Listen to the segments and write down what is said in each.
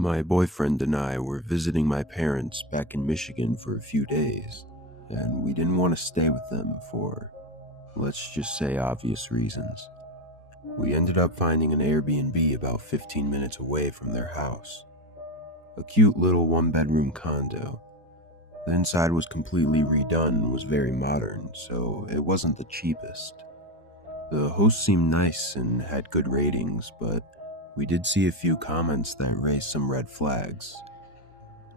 My boyfriend and I were visiting my parents back in Michigan for a few days, and we didn't want to stay with them for, let's just say, obvious reasons. We ended up finding an Airbnb about 15 minutes away from their house. A cute little one-bedroom condo. The inside was completely redone and was very modern, so it wasn't the cheapest. The host seemed nice and had good ratings, but we did see a few comments that raised some red flags.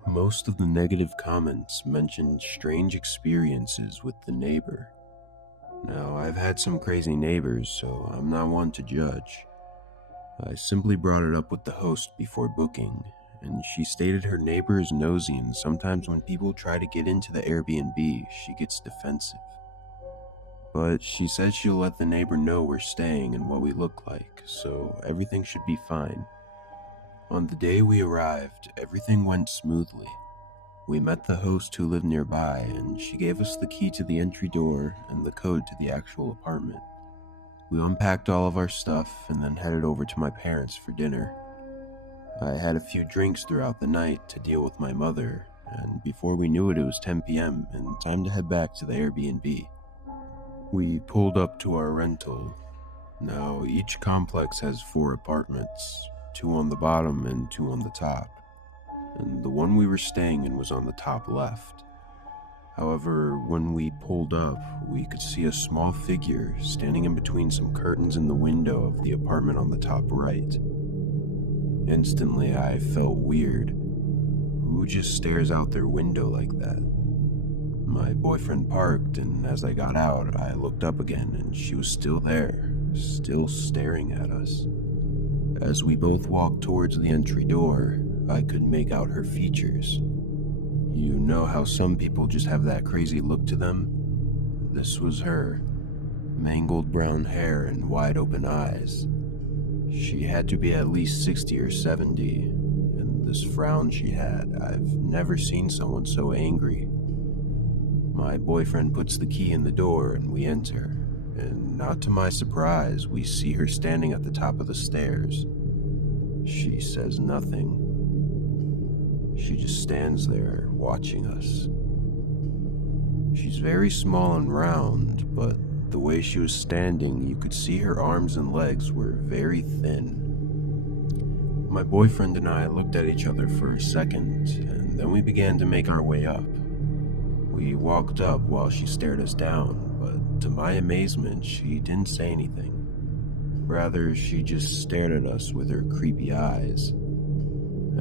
Most of the negative comments mentioned strange experiences with the neighbor. Now, I've had some crazy neighbors, so I'm not one to judge. I simply brought it up with the host before booking, and she stated her neighbor is nosy and sometimes when people try to get into the Airbnb, she gets defensive. But she said she'll let the neighbor know we're staying and what we look like, so everything should be fine. On the day we arrived, everything went smoothly. We met the host who lived nearby, and she gave us the key to the entry door and the code to the actual apartment. We unpacked all of our stuff and then headed over to my parents for dinner. I had a few drinks throughout the night to deal with my mother, and before we knew it, it was 10 p.m. and time to head back to the Airbnb. We pulled up to our rental. Now, each complex has 4 apartments, 2 on the bottom and 2 on the top, and the one we were staying in was on the top left. However, when we pulled up, we could see a small figure standing in between some curtains in the window of the apartment on the top right. Instantly, I felt weird. Who just stares out their window like that? My boyfriend parked, and as I got out, I looked up again, and she was still there, still staring at us. As we both walked towards the entry door, I could make out her features. You know how some people just have that crazy look to them? This was her. Mangled brown hair and wide open eyes. She had to be at least 60 or 70, and this frown she had, I've never seen someone so angry. My boyfriend puts the key in the door and we enter, and not to my surprise, we see her standing at the top of the stairs. She says nothing. She just stands there, watching us. She's very small and round, but the way she was standing, you could see her arms and legs were very thin. My boyfriend and I looked at each other for a second, and then we began to make our way up. We walked up while she stared us down, but to my amazement, she didn't say anything. Rather, she just stared at us with her creepy eyes.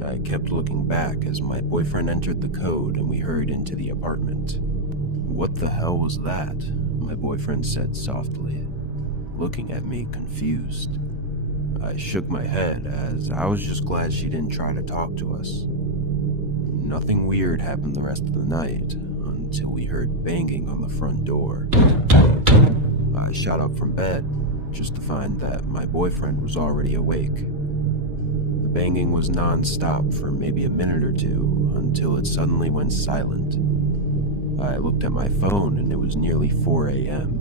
I kept looking back as my boyfriend entered the code and we hurried into the apartment. "What the hell was that?" my boyfriend said softly, looking at me confused. I shook my head as I was just glad she didn't try to talk to us. Nothing weird happened the rest of the night until we heard banging on the front door. I shot up from bed just to find that my boyfriend was already awake. The banging was non-stop for maybe a minute or two until it suddenly went silent. I looked at my phone and it was nearly 4 a.m.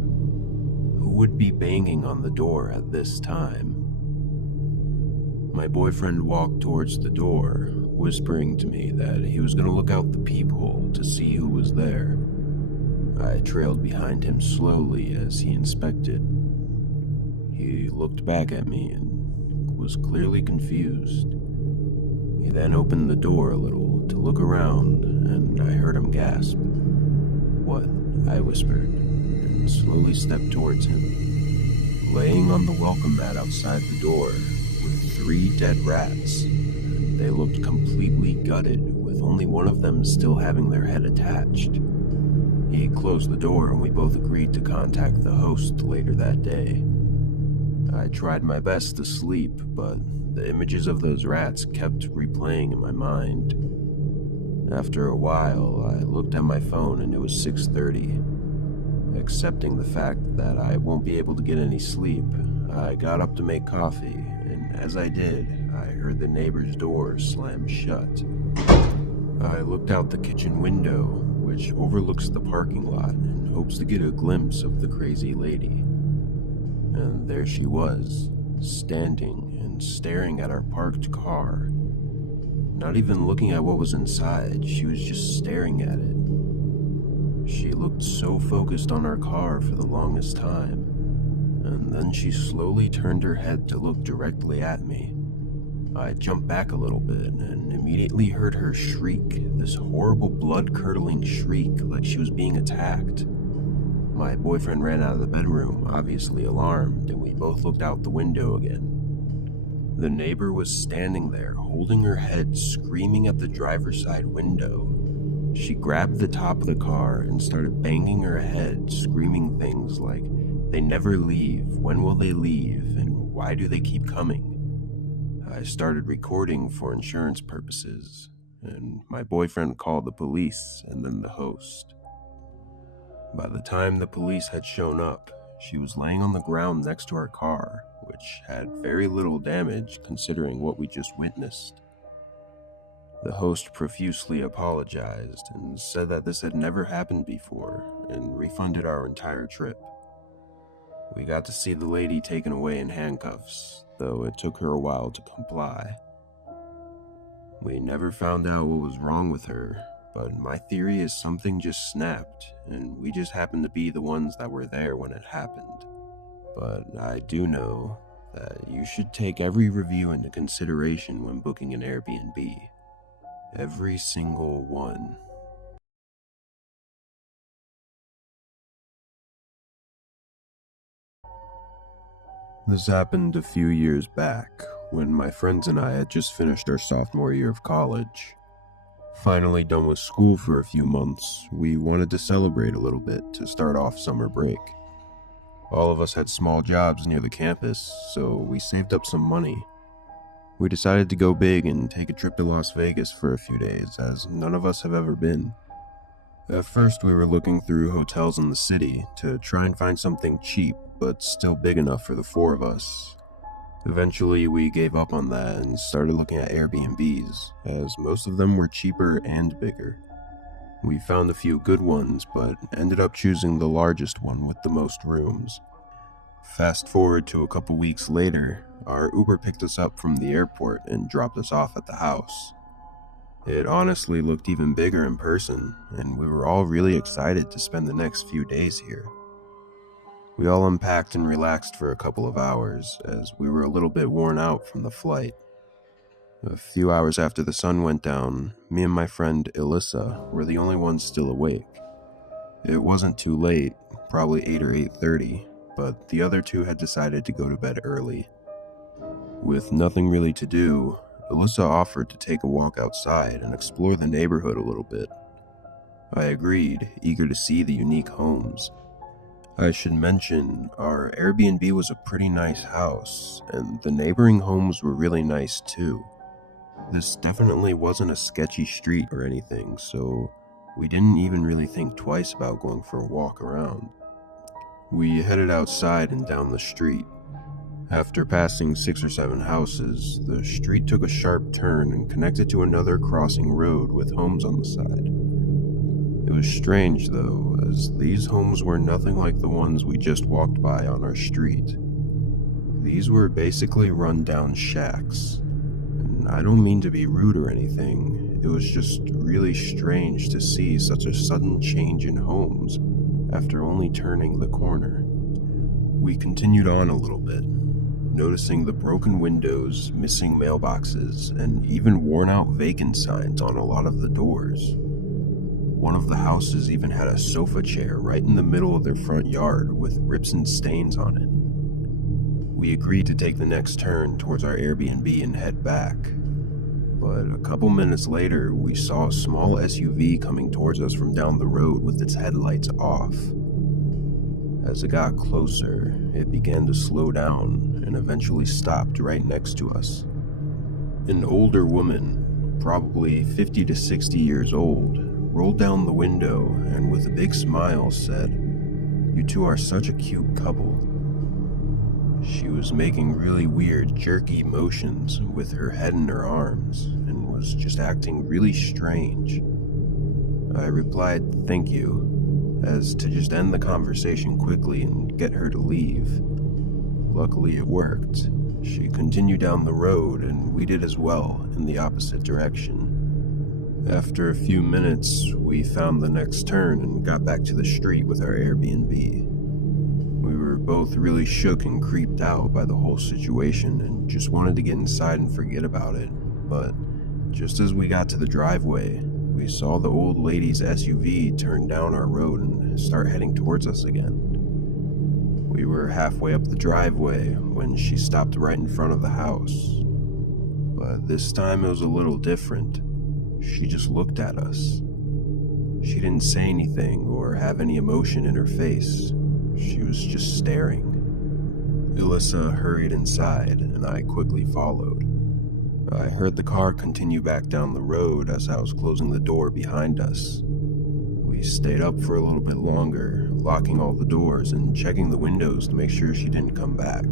Who would be banging on the door at this time? My boyfriend walked towards the door, whispering to me that he was going to look out the peephole to see who was there. I trailed behind him slowly as he inspected. He looked back at me and was clearly confused. He then opened the door a little to look around, and I heard him gasp. "What?" I whispered, and slowly stepped towards him. Laying on the welcome mat outside the door were 3 dead rats. They looked completely gutted, with only one of them still having their head attached. He closed the door and we both agreed to contact the host later that day. I tried my best to sleep, but the images of those rats kept replaying in my mind. After a while, I looked at my phone and it was 6:30. Accepting the fact that I won't be able to get any sleep, I got up to make coffee, and as I did, I heard the neighbor's door slam shut. I looked out the kitchen window, which overlooks the parking lot, in hopes to get a glimpse of the crazy lady. And there she was, standing and staring at our parked car. not even looking at what was inside. She was just staring at it. She looked so focused on our car for the longest time, and then she slowly turned her head to look directly at me. I jumped back a little bit and immediately heard her shriek, this horrible blood-curdling shriek like she was being attacked. My boyfriend ran out of the bedroom, obviously alarmed, and we both looked out the window again. The neighbor was standing there, holding her head, screaming at the driver's side window. She grabbed the top of the car and started banging her head, screaming things like, "They never leave, when will they leave, and why do they keep coming?" I started recording for insurance purposes, and my boyfriend called the police and then the host. By the time the police had shown up, she was laying on the ground next to our car, which had very little damage considering what we just witnessed. The host profusely apologized and said that this had never happened before and refunded our entire trip. We got to see the lady taken away in handcuffs, though it took her a while to comply. We never found out what was wrong with her, but my theory is something just snapped, and we just happened to be the ones that were there when it happened. But I do know that you should take every review into consideration when booking an Airbnb. Every single one. This happened a few years back, when my friends and I had just finished our sophomore year of college. Finally done with school for a few months, we wanted to celebrate a little bit to start off summer break. All of us had small jobs near the campus, so we saved up some money. We decided to go big and take a trip to Las Vegas for a few days, as none of us have ever been. At first, we were looking through hotels in the city to try and find something cheap, but still big enough for the four of us. Eventually, we gave up on that and started looking at Airbnbs, as most of them were cheaper and bigger. We found a few good ones, but ended up choosing the largest one with the most rooms. Fast forward to a couple weeks later, our Uber picked us up from the airport and dropped us off at the house. It honestly looked even bigger in person, and we were all really excited to spend the next few days here. We all unpacked and relaxed for a couple of hours, as we were a little bit worn out from the flight. A few hours after the sun went down, me and my friend Alyssa were the only ones still awake. It wasn't too late, probably 8 or 8:30, but the other two had decided to go to bed early. With nothing really to do, Alyssa offered to take a walk outside and explore the neighborhood a little bit. I agreed, eager to see the unique homes. I should mention, our Airbnb was a pretty nice house, and the neighboring homes were really nice too. This definitely wasn't a sketchy street or anything, so we didn't even really think twice about going for a walk around. We headed outside and down the street. After passing 6 or 7 houses, the street took a sharp turn and connected to another crossing road with homes on the side. It was strange though, as these homes were nothing like the ones we just walked by on our street. These were basically run-down shacks. And I don't mean to be rude or anything, it was just really strange to see such a sudden change in homes after only turning the corner. We continued on a little bit, noticing the broken windows, missing mailboxes, and even worn-out vacant signs on a lot of the doors. One of the houses even had a sofa chair right in the middle of their front yard with rips and stains on it. We agreed to take the next turn towards our Airbnb and head back. But a couple minutes later, we saw a small SUV coming towards us from down the road with its headlights off. As it got closer, it began to slow down and eventually stopped right next to us. An older woman, probably 50 to 60 years old, rolled down the window and with a big smile said, "You two are such a cute couple." She was making really weird, jerky motions with her head in her arms and was just acting really strange. I replied, "Thank you," as to just end the conversation quickly and get her to leave. Luckily it worked. She continued down the road, and we did as well, in the opposite direction. After a few minutes, we found the next turn and got back to the street with our Airbnb. We were both really shook and creeped out by the whole situation and just wanted to get inside and forget about it. But just as we got to the driveway, we saw the old lady's SUV turn down our road and start heading towards us again. We were halfway up the driveway when she stopped right in front of the house. But this time it was a little different. She just looked at us. She didn't say anything or have any emotion in her face. She was just staring. Alyssa hurried inside, and I quickly followed. I heard the car continue back down the road as I was closing the door behind us. We stayed up for a little bit longer, locking all the doors and checking the windows to make sure she didn't come back.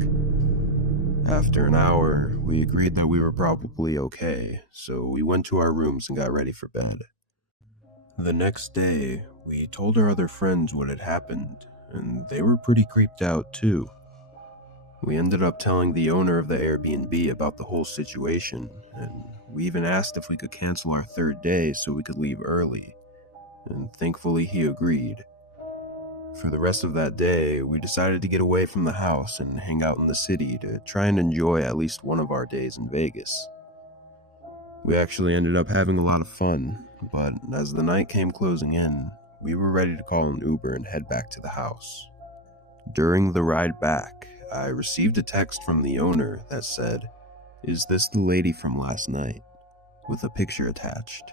After an hour, we agreed that we were probably okay, so we went to our rooms and got ready for bed. The next day, we told our other friends what had happened, and they were pretty creeped out too. We ended up telling the owner of the Airbnb about the whole situation, and we even asked if we could cancel our third day so we could leave early, and thankfully he agreed. For the rest of that day, we decided to get away from the house and hang out in the city to try and enjoy at least one of our days in Vegas. We actually ended up having a lot of fun, but as the night came closing in, we were ready to call an Uber and head back to the house. During the ride back, I received a text from the owner that said, "Is this the lady from last night?" with a picture attached.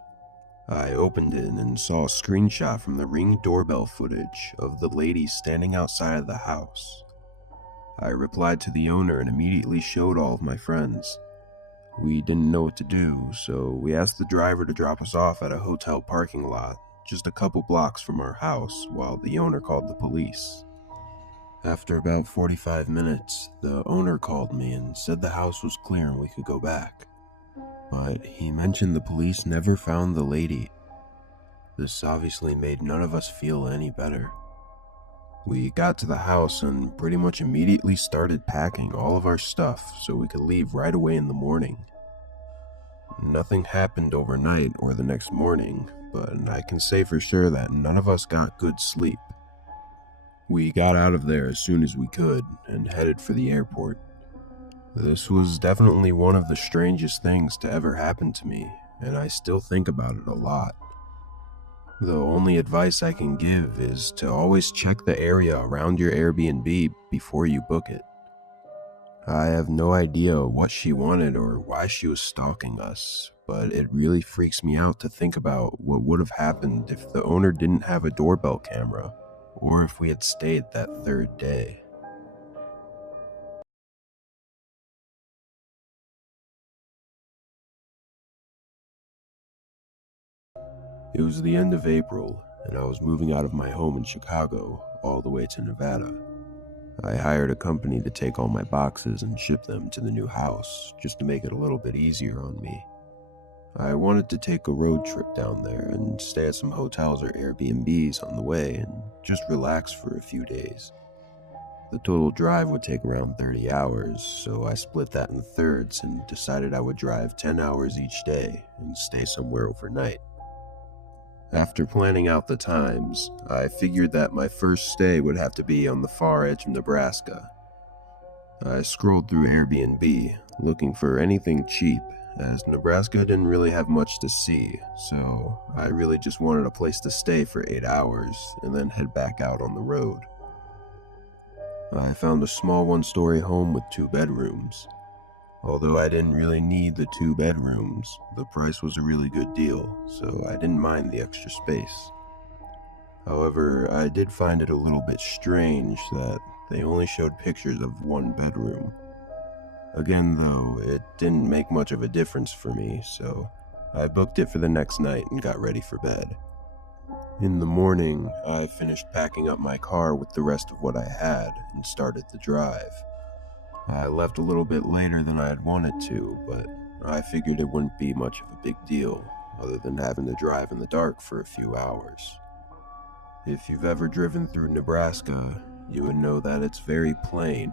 I opened it and saw a screenshot from the Ring doorbell footage of the lady standing outside of the house. I replied to the owner and immediately showed all of my friends. We didn't know what to do, so we asked the driver to drop us off at a hotel parking lot just a couple blocks from our house while the owner called the police. After about 45 minutes, the owner called me and said the house was clear and we could go back. But he mentioned the police never found the lady. This obviously made none of us feel any better. We got to the house and pretty much immediately started packing all of our stuff so we could leave right away in the morning. Nothing happened overnight or the next morning, but I can say for sure that none of us got good sleep. We got out of there as soon as we could and headed for the airport. This was definitely one of the strangest things to ever happen to me, and I still think about it a lot. The only advice I can give is to always check the area around your Airbnb before you book it. I have no idea what she wanted or why she was stalking us, but it really freaks me out to think about what would have happened if the owner didn't have a doorbell camera, or if we had stayed that third day. It was the end of April, and I was moving out of my home in Chicago all the way to Nevada. I hired a company to take all my boxes and ship them to the new house, just to make it a little bit easier on me. I wanted to take a road trip down there and stay at some hotels or Airbnbs on the way and just relax for a few days. The total drive would take around 30 hours, so I split that in thirds and decided I would drive 10 hours each day and stay somewhere overnight. After planning out the times, I figured that my first stay would have to be on the far edge of Nebraska. I scrolled through Airbnb, looking for anything cheap, as Nebraska didn't really have much to see, so I really just wanted a place to stay for 8 hours and then head back out on the road. I found a small one-story home with 2 bedrooms. Although I didn't really need the 2 bedrooms, the price was a really good deal, so I didn't mind the extra space. However, I did find it a little bit strange that they only showed pictures of 1 bedroom. Again though, it didn't make much of a difference for me, so I booked it for the next night and got ready for bed. In the morning, I finished packing up my car with the rest of what I had and started the drive. I left a little bit later than I had wanted to, but I figured it wouldn't be much of a big deal, other than having to drive in the dark for a few hours. If you've ever driven through Nebraska, you would know that it's very plain.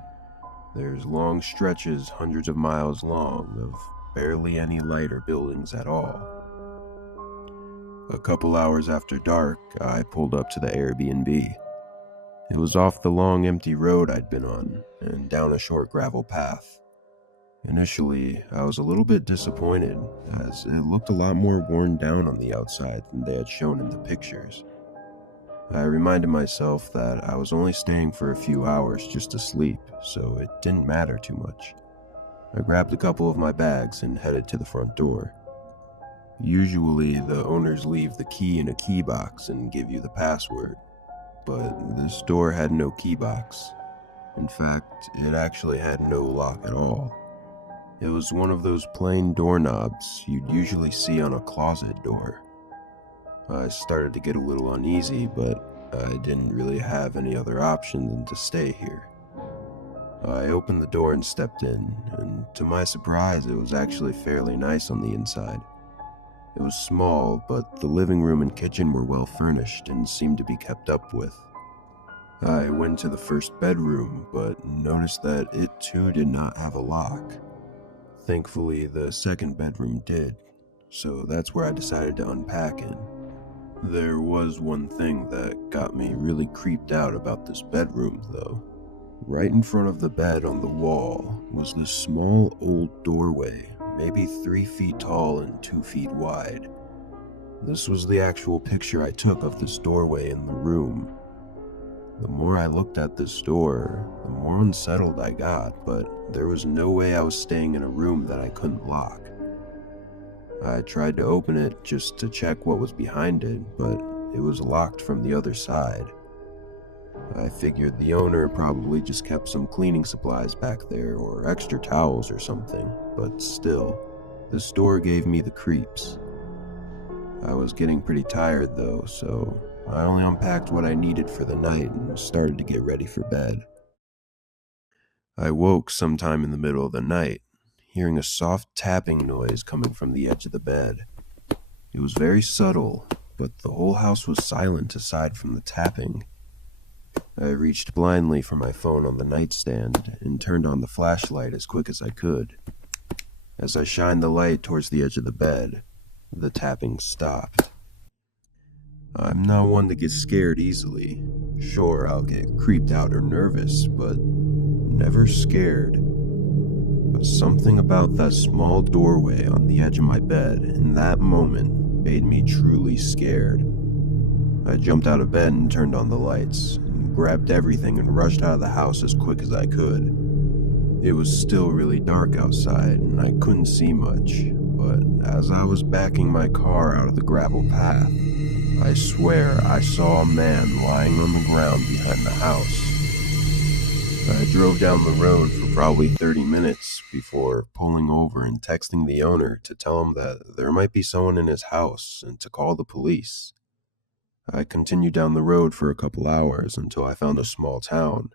There's long stretches hundreds of miles long of barely any light or buildings at all. A couple hours after dark, I pulled up to the Airbnb. It was off the long empty road I'd been on and down a short gravel path. Initially, I was a little bit disappointed as it looked a lot more worn down on the outside than they had shown in the pictures. I reminded myself that I was only staying for a few hours just to sleep, so it didn't matter too much. I grabbed a couple of my bags and headed to the front door. Usually, the owners leave the key in a key box and give you the password, but this door had no key box. In fact, it actually had no lock at all. It was one of those plain doorknobs you'd usually see on a closet door. I started to get a little uneasy, but I didn't really have any other option than to stay here. I opened the door and stepped in, and to my surprise, it was actually fairly nice on the inside. It was small, but the living room and kitchen were well furnished and seemed to be kept up with. I went to the first bedroom, but noticed that it too did not have a lock. Thankfully, the second bedroom did, so that's where I decided to unpack in. There was one thing that got me really creeped out about this bedroom, though. Right in front of the bed on the wall was this small old doorway, maybe 3 feet tall and 2 feet wide. This was the actual picture I took of this doorway in the room. The more I looked at this door, the more unsettled I got, but there was no way I was staying in a room that I couldn't lock. I tried to open it just to check what was behind it, but it was locked from the other side. I figured the owner probably just kept some cleaning supplies back there or extra towels or something, but still, this door gave me the creeps. I was getting pretty tired though, so I only unpacked what I needed for the night and started to get ready for bed. I woke sometime in the middle of the night, hearing a soft tapping noise coming from the edge of the bed. It was very subtle, but the whole house was silent aside from the tapping. I reached blindly for my phone on the nightstand and turned on the flashlight as quick as I could. As I shined the light towards the edge of the bed, the tapping stopped. I'm not one to get scared easily. Sure, I'll get creeped out or nervous, but never scared. But something about that small doorway on the edge of my bed in that moment made me truly scared. I jumped out of bed and turned on the lights, and grabbed everything and rushed out of the house as quick as I could. It was still really dark outside and I couldn't see much, but as I was backing my car out of the gravel path, I swear I saw a man lying on the ground behind the house. I drove down the road for probably 30 minutes before pulling over and texting the owner to tell him that there might be someone in his house and to call the police. I continued down the road for a couple hours until I found a small town,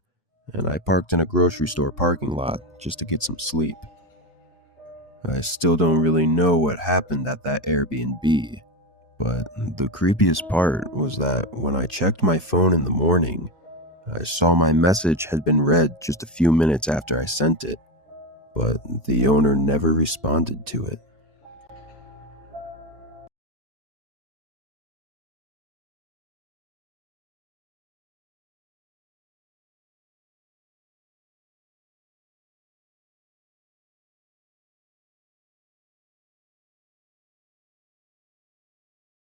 and I parked in a grocery store parking lot just to get some sleep. I still don't really know what happened at that Airbnb, but the creepiest part was that when I checked my phone in the morning, I saw my message had been read just a few minutes after I sent it, but the owner never responded to it.